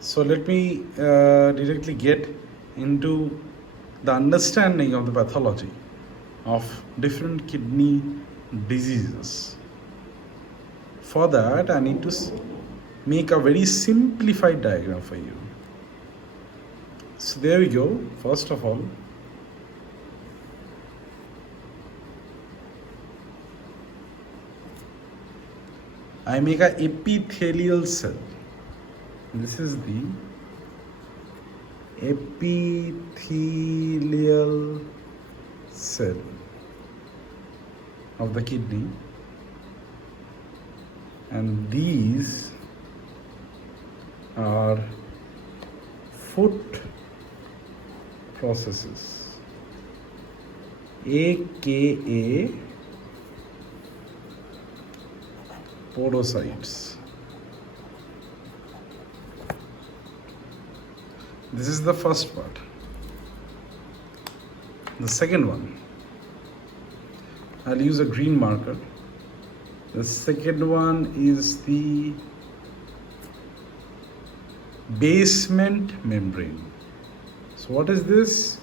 So let me directly get into the understanding of the pathology of different kidney diseases. For that, I need to make a very simplified diagram for you. So there we go. First of all, I make a epithelial cell. This is the epithelial cell of the kidney, and these are foot processes, aka podocytes. This is the first part. The second one, I'll use a green marker. The second one is the basement membrane. So what is this?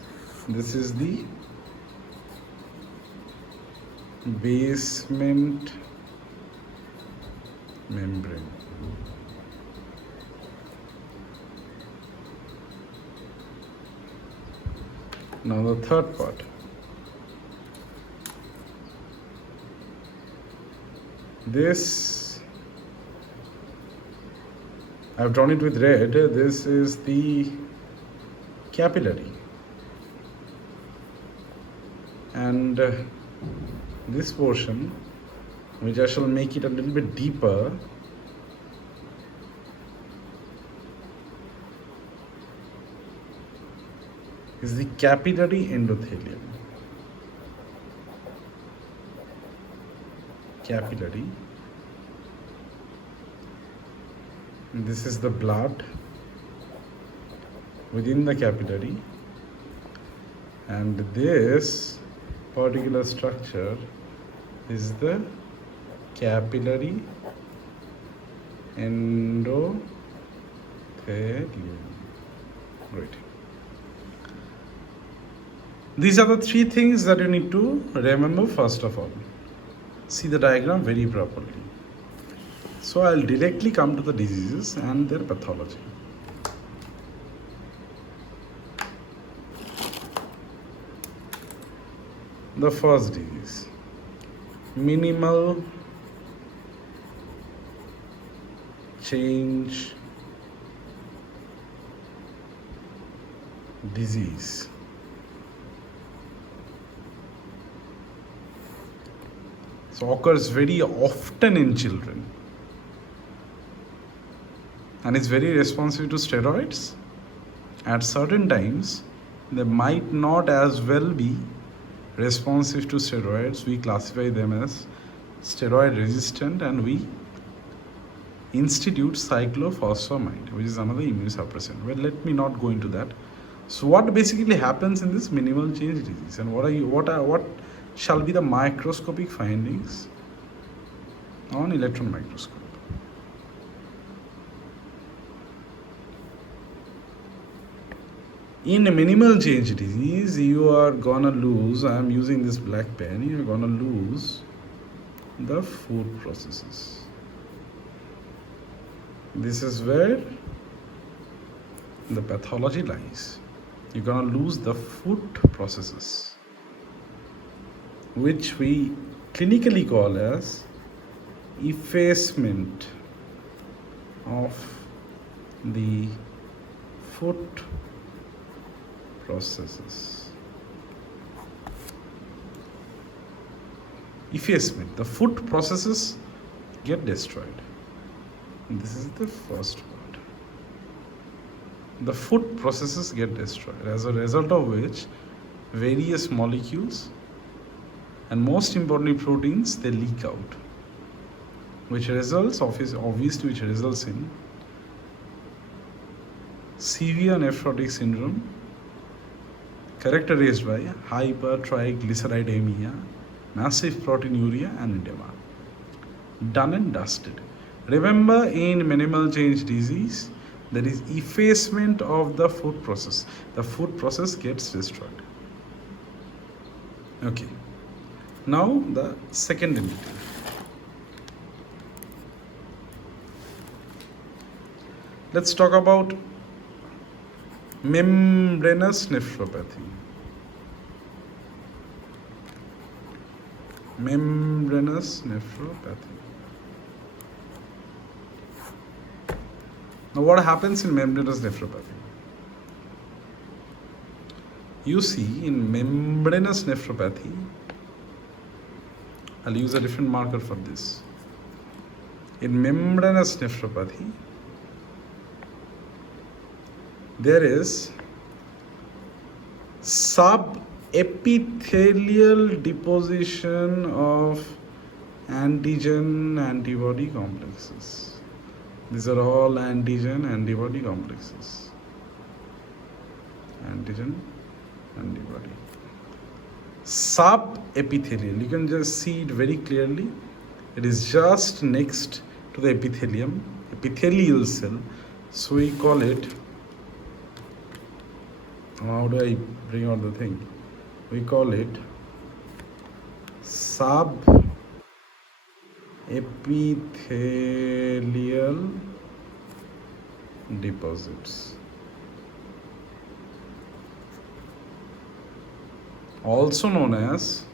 This is the basement membrane. Now the third part. This, I've drawn it with red. This is the capillary. And this portion, which I shall make it a little bit deeper, is the capillary endothelium. Capillary. And this is the blood within the capillary, and this particular structure is the capillary endothelium. Right. These are the three things that you need to remember first of all. See the diagram very properly. So I'll directly come to the diseases and their pathology. The first disease, minimal change disease. So occurs very often in children, and is very responsive to steroids. At certain times, they might not as well be responsive to steroids. We classify them as steroid resistant, and we institute cyclophosphamide, which is another immunosuppressant. Well, let me not go into that. So what basically happens in this minimal change disease, and what shall be the microscopic findings on electron microscope? In a minimal change disease, you are gonna lose, I am using this black pen, you are gonna lose the food processes. This is where the pathology lies. You're gonna lose the food processes, which we clinically call as effacement of the foot processes. Effacement, the foot processes get destroyed. This is the first part. The foot processes get destroyed, as a result of which various molecules and most importantly proteins, they leak out, which results obviously which results in severe nephrotic syndrome characterized by hypertriglyceridemia, massive proteinuria and edema. Done and dusted. Remember, in minimal change disease, There is effacement of the food process. The food process gets destroyed. Okay. Now the second entity. Let's talk about membranous nephropathy. Membranous nephropathy. Now, what happens in membranous nephropathy? You see, in membranous nephropathy, I'll use a different marker for this. In membranous nephropathy, there is subepithelial deposition of antigen antibody complexes. These are all antigen antibody complexes. Antigen antibody. Subepithelial. You can just see it very clearly. It is just next to the epithelium, epithelial cell. So we call it. How do I bring out the thing? We call it subepithelial deposits. Also known as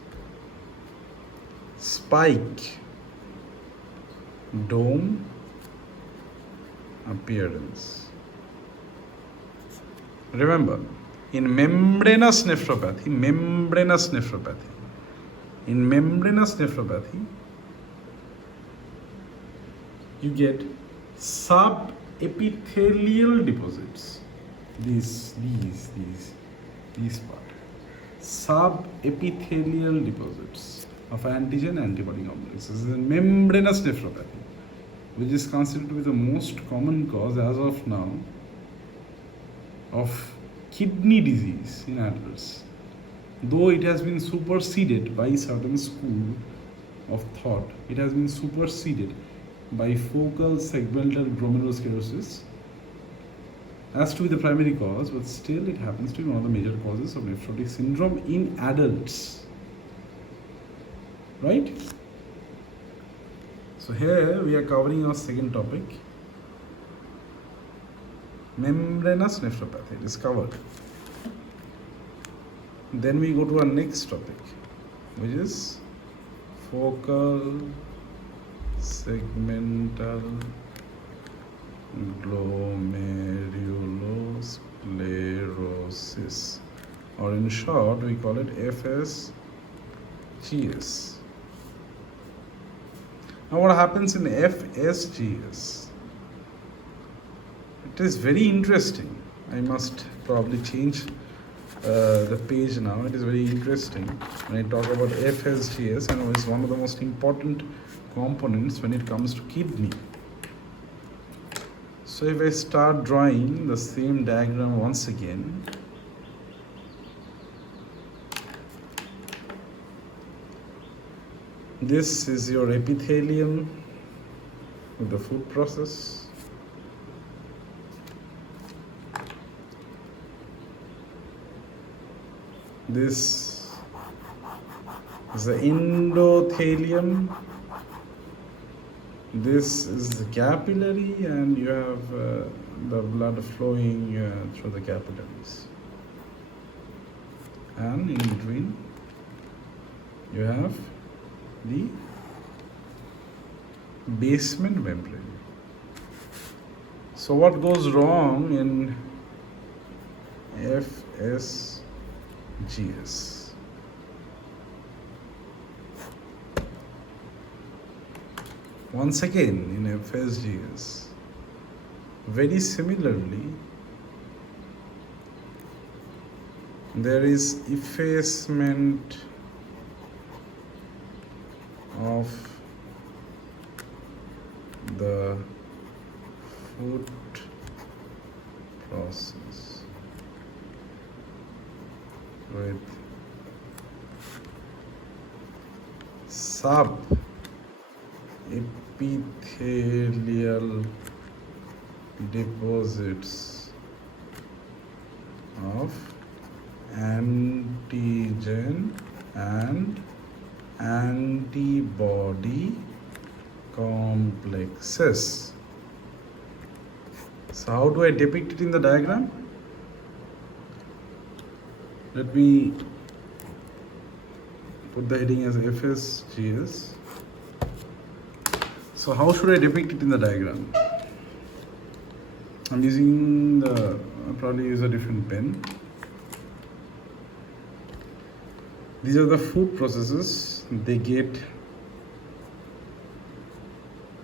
spike dome appearance. Remember, in membranous nephropathy, you get subepithelial deposits. These part. Subepithelial deposits of antigen antibody complexes in membranous nephropathy, which is considered to be the most common cause as of now of kidney disease in adults, though it has been superseded by certain school of thought. It has been superseded by focal segmental glomerulosclerosis as to be the primary cause, but still it happens to be one of the major causes of nephrotic syndrome in adults. Right? So here we are covering our second topic. Membranous nephropathy, it is covered. Then we go to our next topic, which is focal segmental glomerulosclerosis, or in short we call it FSGS. Now what happens in FSGS? It is very interesting. I must probably change the page now. It is very interesting when I talk about FSGS, and it's one of the most important components when it comes to kidney. So if I start drawing the same diagram once again, this is your epithelium with the food process. This is the endothelium. This is the capillary, and you have the blood flowing through the capillaries. And in between, you have the basement membrane. So what goes wrong in FSGS? Once again, in FSGS, very similarly, there is effacement of the food process with subepithelial deposits of antigen and antibody complexes. So how do I depict it in the diagram? Let me put the heading as FSGS. So how should I depict it in the diagram? I'm using I'll probably use a different pen. These are the food processes. They get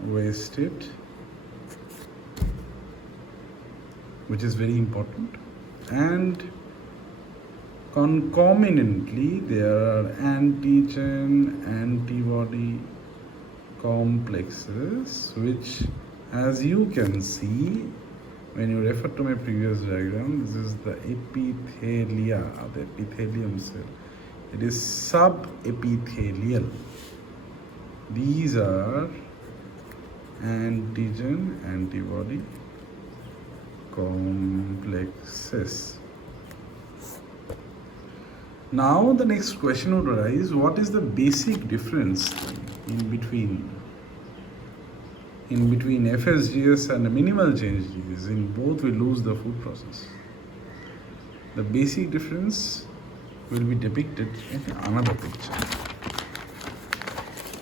wasted, which is very important, and concomitantly there are antigen antibody complexes, which, as you can see when you refer to my previous diagram, this is the epithelia, the epithelium cell. It is subepithelial. These are antigen antibody complexes. Now the next question would arise, what is the basic difference in between FSGS and minimal change disease? In both we lose the food process. The basic difference will be depicted in another picture.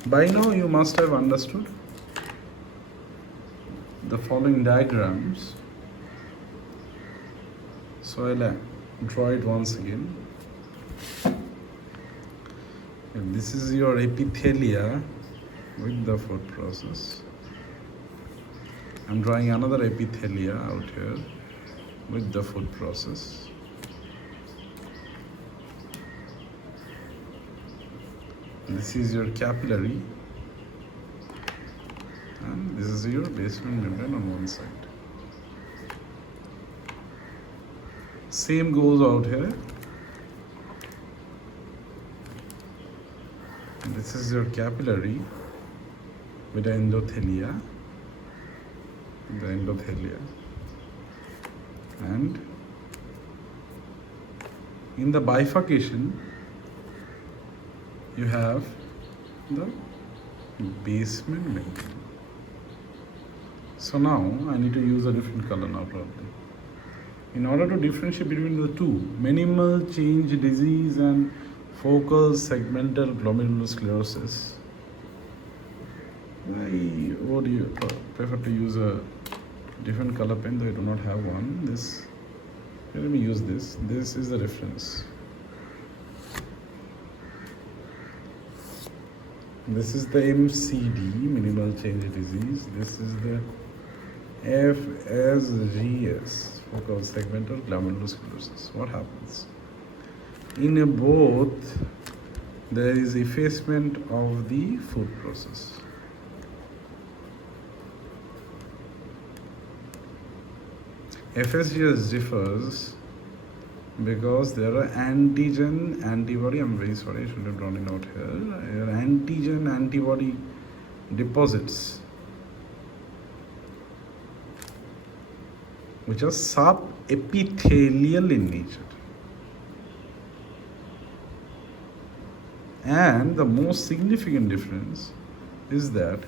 By now you must have understood the following diagrams. So I'll draw it once again. And this is your epithelia with the food process. I'm drawing another epithelia out here with the food process. This is your capillary, and this is your basement membrane on one side. Same goes out here. And this is your capillary with the endothelia. And in the bifurcation you have the basement membrane. So now I need to use a different color now probably. In order to differentiate between the two, minimal change disease and focal segmental glomerulosclerosis, I would prefer to use a different color pen, though I do not have one. Let me use this. This is the reference. This is the MCD, minimal change disease. This is the FSGS, focal segmental glomerulosclerosis. What happens? In both, there is effacement of the food process. FSGS differs because there are antigen antibody, I'm very sorry, I should have drawn it out here, antigen antibody deposits which are subepithelial in nature. And the most significant difference is that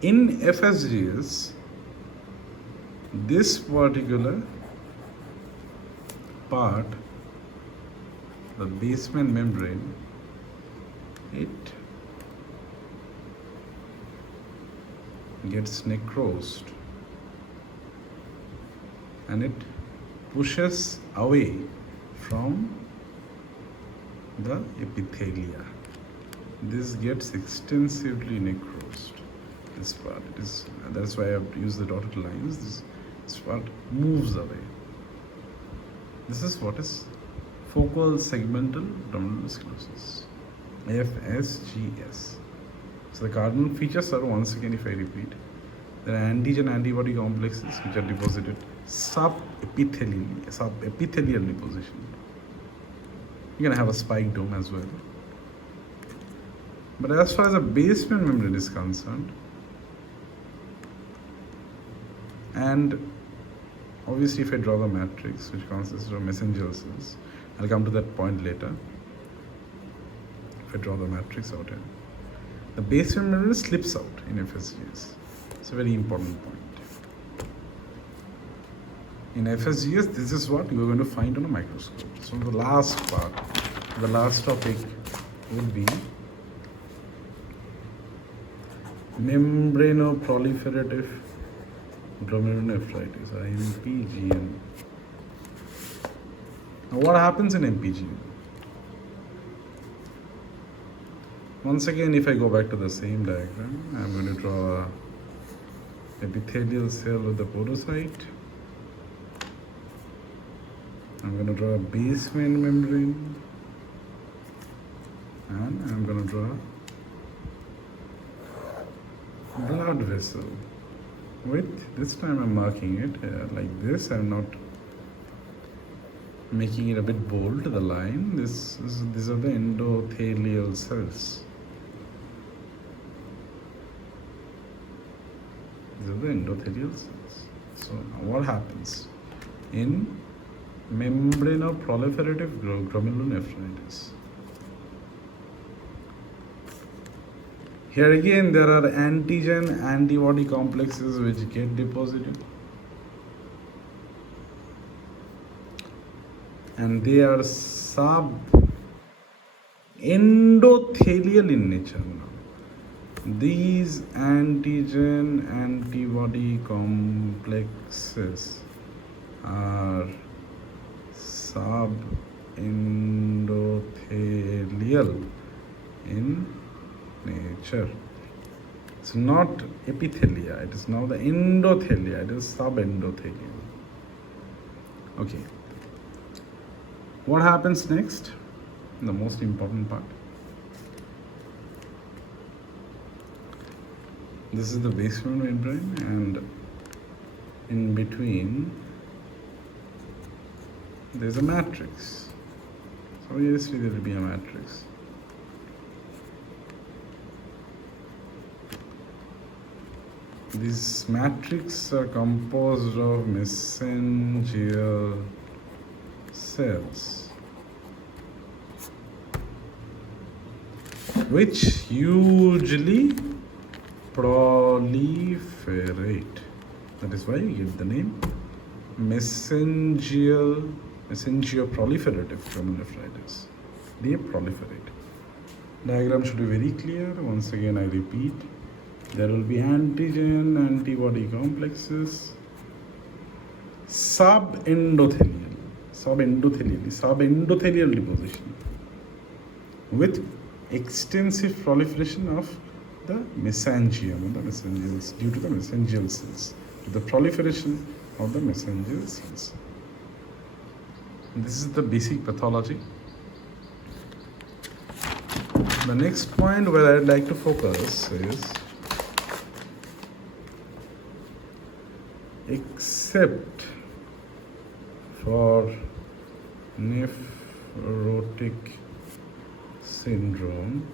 in FSGS, this particular part, the basement membrane, it gets necrosed and it pushes away from the epithelia. This gets extensively necrosed. This part, that's why I have used the dotted lines. This part moves away. This is what is focal segmental glomerulosclerosis, FSGS. So the cardinal features are, once again if I repeat, there are antigen antibody complexes which are deposited subepithelial deposition. You're gonna have a spike dome as well. But as far as the basement membrane is concerned, And obviously if I draw the matrix which consists of mesangial cells, I'll come to that point later. If I draw the matrix out here, the basement membrane slips out in FSGS. It's a very important point. In FSGS, this is what you're going to find on a microscope. So the last part, the last topic would be membranoproliferative glomerulonephritis, or MPGN. Now what happens in MPGN? Once again, if I go back to the same diagram, I'm going to draw a epithelial cell with the porocyte. I'm going to draw a basement membrane, and I'm going to draw a blood vessel. With this time I'm marking it like this. I'm not making it a bit bold, the line. These are the endothelial cells. These are the endothelial cells. So what happens in membranoproliferative glomerulonephritis? Here again there are antigen antibody complexes which get deposited, and they are sub-endothelial in nature. Now, these antigen antibody complexes are sub-endothelial in nature. It's not epithelia, it is now the endothelia, it is sub-endothelial. Okay. What happens next? The most important part. This is the basement membrane, and in between there's a matrix. So obviously there will be a matrix. These matrices are composed of mesangial cells, which usually proliferate. That is why you give the name mesangioproliferative glomerulonephritis. They proliferate. Diagram should be very clear. Once again I repeat, there will be antigen antibody complexes, sub-endothelial deposition with extensive proliferation of the mesangium, the mesangials, due to the mesangial cells, to the proliferation of the mesangial cells. This is the basic pathology. The next point where I'd like to focus is, except for nephrotic syndrome,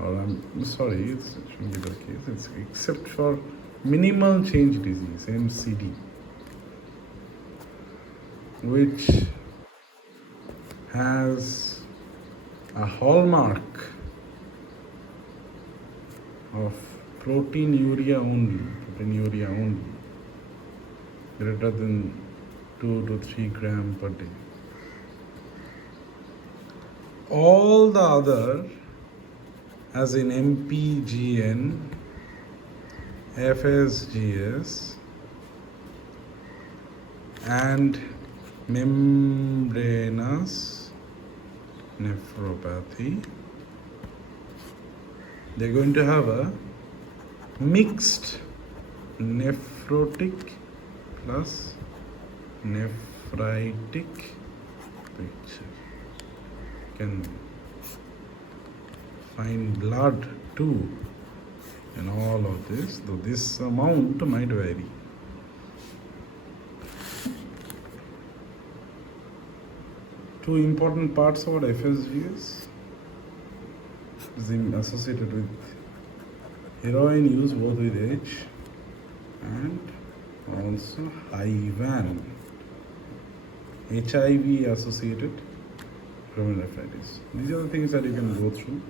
or I'm sorry, it shouldn't be the case, it's except for minimal change disease, MCD, which has a hallmark of proteinuria only, greater than 2 to 3 grams per day. All the other, as in MPGN, FSGS, and membranous nephropathy, they're going to have a mixed nephrotic plus nephritic picture. You can find blood too in all of this, though this amount might vary. Two important parts about FSGS is associated with heroin use both with age and also HIV, HIV associated glomerulonephritis. These are the things that you can go through.